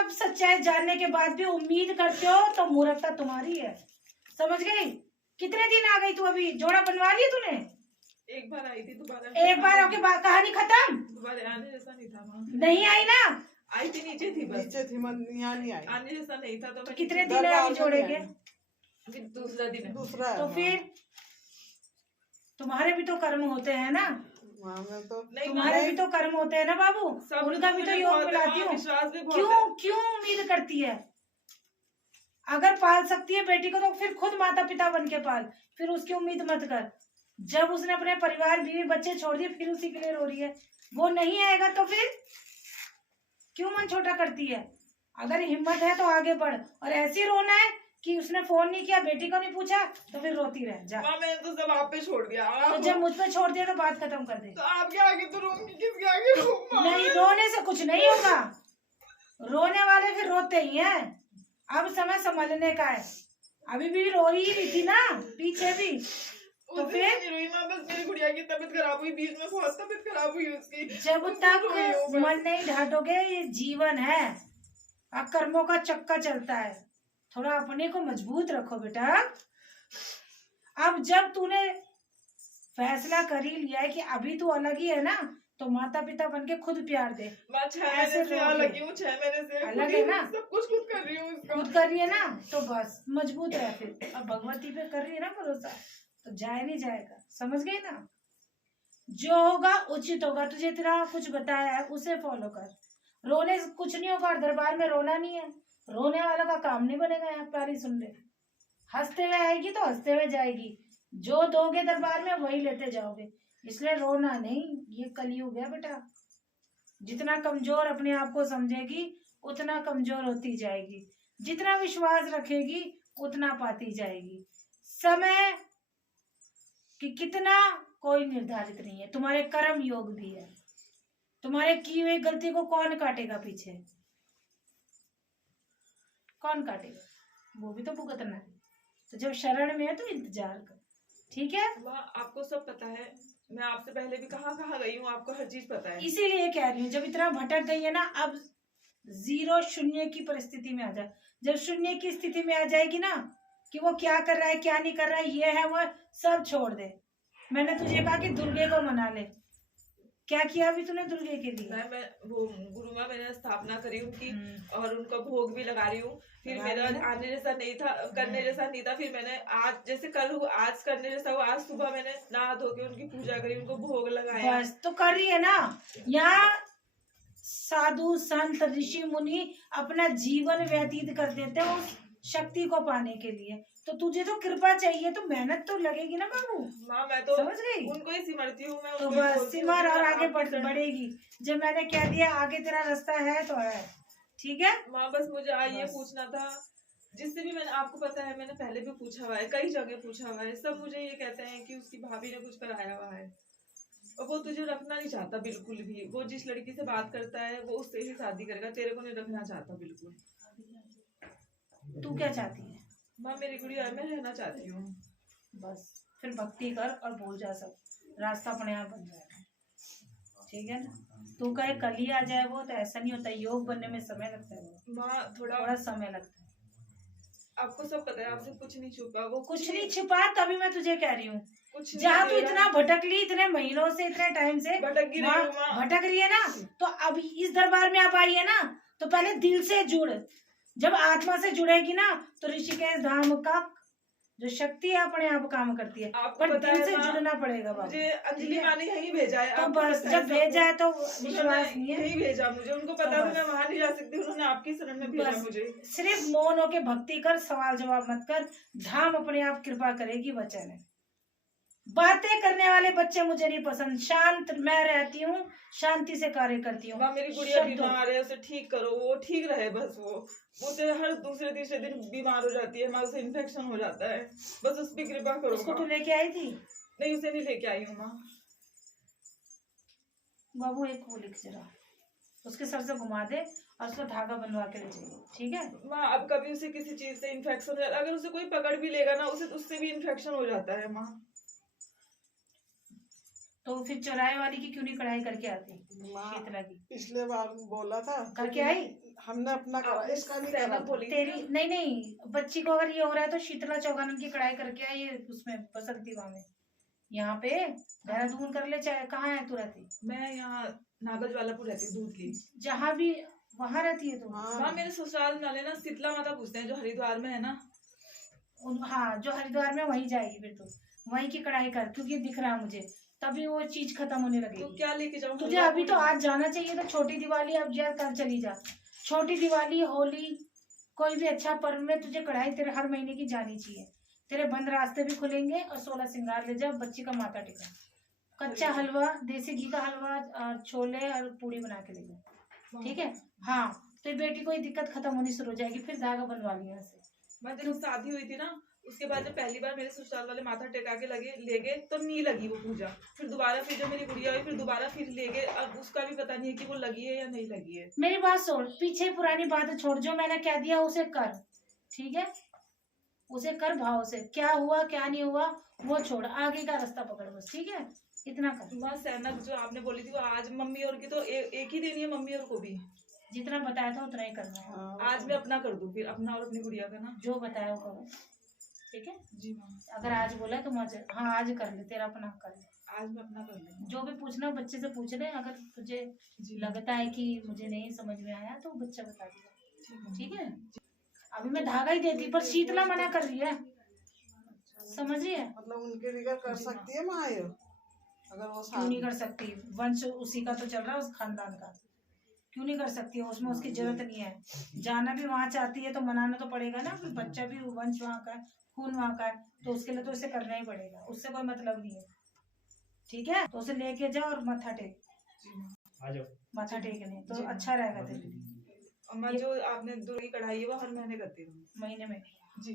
सब सच्चाई जानने के बाद भी उम्मीद करते हो तो मूर्खता तुम्हारी है, समझ गई? कितने दिन आ गई तू? अभी जोड़ा बनवा लिया तूने? एक बार आई थी, दोबारा एक बार होके कहानी खत्म? दोबारा आने जैसा नहीं था माँ। नहीं आई ना? आई थी, नीचे थी, बस नीचे थी, यहाँ नहीं आई। आने जैसा नहीं था। तो कितने दिन है अभी जोड़े के? फिर दूसरा दिन है। दूसरा है। तो फिर तुम्हारे भी तो कर्म होते हैं ना, तो तुम्हारे भी तो कर्म होते हैं ना बाबू, उनका भी तो योग मिलाती हूँ। क्यों उम्मीद करती है? अगर पाल सकती है बेटी को तो फिर खुद माता पिता बन के पाल, फिर उसकी उम्मीद मत कर। जब उसने अपने परिवार बीवी बच्चे छोड़ दिए फिर उसी के लिए रो रही है। वो नहीं आएगा तो फिर क्यों मन छोटा करती है? अगर हिम्मत है तो आगे बढ़, और ऐसी रोना है कि उसने फोन नहीं किया, बेटी को नहीं पूछा, तो फिर रोती रह जा। मैंने तो सब आप पे छोड़ दिया। तो जब मुझ पे छोड़ दिया तो बात खत्म कर दे। तो आपके आगे तो रोऊंगी, किसके आगे रोऊं? नहीं, रोने से कुछ नहीं होगा, रोने वाले फिर रोते ही हैं। अब समय संभलने का है, अभी भी रो ही रही थी ना पीछे भी, तो फिर रोई माँ, बस मेरी गुड़िया की तबीयत खराब हुई, बीच में बहुत तबीयत खराब हुई उसकी। जब तक मन नहीं ढाटोगे, ये जीवन है, कर्मों का चक्का चलता है, थोड़ा अपने को मजबूत रखो बेटा। अब जब तूने फैसला कर ही लिया है कि अभी तू अलग ही है ना, तो माता पिता बन के खुद प्यार दे। 6 महीने से अलग हूँ, 6 महीने से अलग है ना, सब कुछ खुद कर रही हूँ, खुद कर रही है ना, तो बस मजबूत है। फिर अब भगवती पे कर रही है ना भरोसा, तो जाए नहीं जाएगा, समझ गई ना? जो होगा उचित होगा, तुझे तेरा कुछ बताया है उसे फॉलो कर। रोने से कुछ नहीं होगा, दरबार में रोना नहीं है, रोने वाला का काम नहीं बनेगा। यहाँ प्यारी सुन ले, हंसते हुए आएगी तो हंसते हुए जाएगी, जो दोगे दरबार में वही लेते जाओगे, इसलिए रोना नहीं। ये कलयुग है बेटा, जितना कमजोर अपने आप को समझेगी उतना कमजोर होती जाएगी, जितना विश्वास रखेगी उतना पाती जाएगी। समय कि कितना कोई निर्धारित नहीं है, तुम्हारे कर्म योग भी है, तुम्हारे की हुई गलती को कौन काटेगा पीछे? कौन काटेगा? वो भी तो भुगतना है। तो जब शरण में है तो इंतजार कर, ठीक है? आपको सब पता है, मैं आपसे पहले भी कहाँ गई हूँ, आपको हर चीज पता है। इसीलिए कह रही हूँ, जब इतना भटक गई है ना, अब 0 शून्य की परिस्थिति में आ जा। जब शून्य की स्थिति में आ जाएगी ना, कि वो क्या कर रहा है क्या नहीं कर रहा है, ये है वो सब छोड़ दे। मैंने तुझे कहा कि दुर्गे को मना ले, क्या किया अभी तूने दुर्गे के लिए? मैं वो गुरु माँ मैंने स्थापना करी उनकी, और उनका भोग भी लगा रही हूँ। फिर मेरा आने जैसा नहीं था, करने जैसा नहीं था, फिर मैंने आज जैसे कल हुआ, आज करने जैसा हुआ। आज सुबह मैंने नहा धो के उनकी पूजा करी, उनको भोग लगाया। बस तो कर रही है ना। यहाँ साधु संत ऋषि मुनि अपना जीवन व्यतीत कर देते हैं उस शक्ति को पाने के लिए, तो तुझे तो कृपा चाहिए, तो मेहनत तो लगेगी ना बाबू। माँ मैं तो समझ गई? उनको ही सिमरती हूँ मैं, तो बस सिमर और आगे बढ़ेगी। जब मैंने कह दिया आगे तेरा रास्ता है तो है, ठीक है माँ? बस मुझे ये पूछना था, जिससे भी मैंने, आपको पता है मैंने पहले भी पूछा हुआ है, कई जगह पूछा हुआ है, सब मुझे ये कहते हैं कि उसकी भाभी ने कुछ कराया हुआ है, और वो तुझे रखना नहीं चाहता बिल्कुल भी। वो जिस लड़की से बात करता है वो उससे ही शादी करेगा, तेरे को नहीं रखना चाहता बिल्कुल। तू क्या चाहती है? माँ मेरी गुड़िया मैं रहना चाहती हूँ। बस फिर भक्ति कर और भूल जा, सब रास्ता अपने आप बन जाएगा, ठीक है ना? तू कहे कल ही आ जाए, वो तो ऐसा नहीं होता, योग बनने में समय लगता है माँ थोड़ा समय लगता है। आपको सब पता है, आपसे कुछ नहीं छुपा, वो कुछ नहीं छिपा, तभी मैं तुझे कह रही हूँ। कुछ जहाँ तू इतना भटक ली, इतने महीनों से, इतने टाइम से भटक रही है ना, तो अब इस दरबार में आप आई है ना, तो पहले दिल से जुड़। जब आत्मा से जुड़ेगी ना, तो ऋषिकेश धाम का जो शक्ति है अपने आप काम करती है, पर दिल से जुड़ना पड़ेगा बाबू। मुझे अंजलि माँ ने यहीं भेजा है, तो बस जब भेजा है तो विश्वास नहीं है, यहीं भेजा मुझे, उनको पता है मैं वहाँ नहीं जा सकती, उन्होंने आपकी शरण में भेजा मुझे। सिर्फ मौन होके भक्ति कर, सवाल जवाब मत कर, धाम अपने आप कृपा करेगी। वचन है, बातें करने वाले बच्चे मुझे नहीं पसंद, शांत मैं रहती हूँ, शांति से कार्य करती हूँ। मेरी गुड़िया बीमार है, उसे ठीक करो, वो ठीक रहे बस। वो तो हर दूसरे तीसरे दिन बीमार हो जाती है, माँ उसे इन्फेक्शन हो जाता है, बस उस पर कृपा करो। उसको तू लेके आई थी? नहीं, उसे नहीं लेके आई हूँ माँ। बाबू एक वो लिख जरा, उसके सर से घुमा दे और उसको धागा बनवा के ले जाइए, ठीक है माँ? अब कभी उसे किसी चीज से इन्फेक्शन हो जाता है, अगर उसे कोई पकड़ भी लेगा ना, उसे उससे भी इन्फेक्शन हो जाता है माँ। तो फिर चौराहे वाली की क्यों नहीं कढ़ाई करके आती? माँ शीतला की पिछले बार बोला था करके आई। हमने अपना करा, आपने इसका नहीं सहना करा। बोली थी तेरी ना। नहीं बच्ची को अगर ये हो रहा है तो शीतला चौगानन की कढ़ाई करके आई उसमें बसंती माँ में। यहाँ पे देहरादून कर ले चाहे कहाँ है तू रहती? मैं यहाँ नागज वालापुर रहती हूँ, दूध की। जहाँ भी वहाँ रहती है तो हाँ मेरे ससुराल वाले ना शीतला माता पूछते हैं, जो हरिद्वार में है ना। हाँ जो हरिद्वार में वहीं जाएगी फिर तो वहीं की कढ़ाई कर, क्योंकि दिख रहा है मुझे, तभी वो चीज खत्म होने तो लगेगी। क्या लेके जाऊँ? तुझे अभी तो आज जाना चाहिए था। छोटी दिवाली अब जा कल चली जा। छोटी दिवाली होली कोई भी अच्छा पर्व में तुझे कढ़ाई तेरे हर महीने की जानी चाहिए। तेरे बंद रास्ते भी खुलेंगे और 16 श्रृंगार ले जा, बच्ची का माथा टिका, कच्चा हलवा, देसी घी का हलवा और छोले और पूड़ी बना के ले जा, ठीक है? हाँ तो बेटी को ये दिक्कत खत्म होनी शुरू हो जाएगी, फिर धागा बनवा लिया यहाँ से। मैं जब शादी हुई थी ना, उसके बाद जब पहली बार मेरे ससुराल वाले माथा टेका के ले गए तो नहीं लगी वो पूजा। फिर दोबारा फिर जब मेरी गुड़िया हुई फिर दोबारा फिर ले गए। अब उसका भी पता नहीं है कि वो लगी है या नहीं लगी है। मेरी बात सुन, पीछे पुरानी बातें छोड़, जो मैंने कह दिया उसे कर, ठीक है? उसे कर भाव से, क्या हुआ क्या नहीं हुआ वो छोड़, आगे का रास्ता पकड़ बस, ठीक है? इतना कर। वहाँ सहना जो आपने बोली थी वो आज मम्मी और की तो एक ही देनी है, मम्मी और को भी। जितना बताया था उतना ही करना है। आज मैं अपना कर दूं, फिर अपना और अपनी गुड़िया का ना। जो बताया वो करो, ठीक है? जी मैम। अगर आज बोला तो मुझे हाँ आज कर ले, तेरा अपना कर ले। आज मैं अपना कर लूँगी। जो भी पूछना बच्चे से पूछ ले, अगर तुझे जी लगता है कि मुझे नहीं समझ में आया तो बच्चा बता देगा, ठीक ठीक है? अभी मैं धागा ही देती पर शीतला मना कर रही है, समझ रही है? मतलब उनके बिगड़ कर सकती है माँ ये, अगर वो क्यों नहीं कर सकती? वंश उसी का तो चल रहा है, उस खानदान का, क्यों नहीं कर सकती? उसमें उसकी जरूरत नहीं है। जाना भी वहाँ चाहती है तो मनाना तो पड़ेगा ना, फिर बच्चा भी वंश वहाँ का है, खून वहाँ का है, तो उसके लिए तो उसे करना ही पड़ेगा, उससे कोई मतलब नहीं है, ठीक है? तो उसे लेके जाओ और मत्था टेक, मत्था टेकने तो अच्छा रहेगा तेरे लिए। और मैं जो आपने दूर की कढ़ाई है वो हर महीने करती हूँ। महीने में जी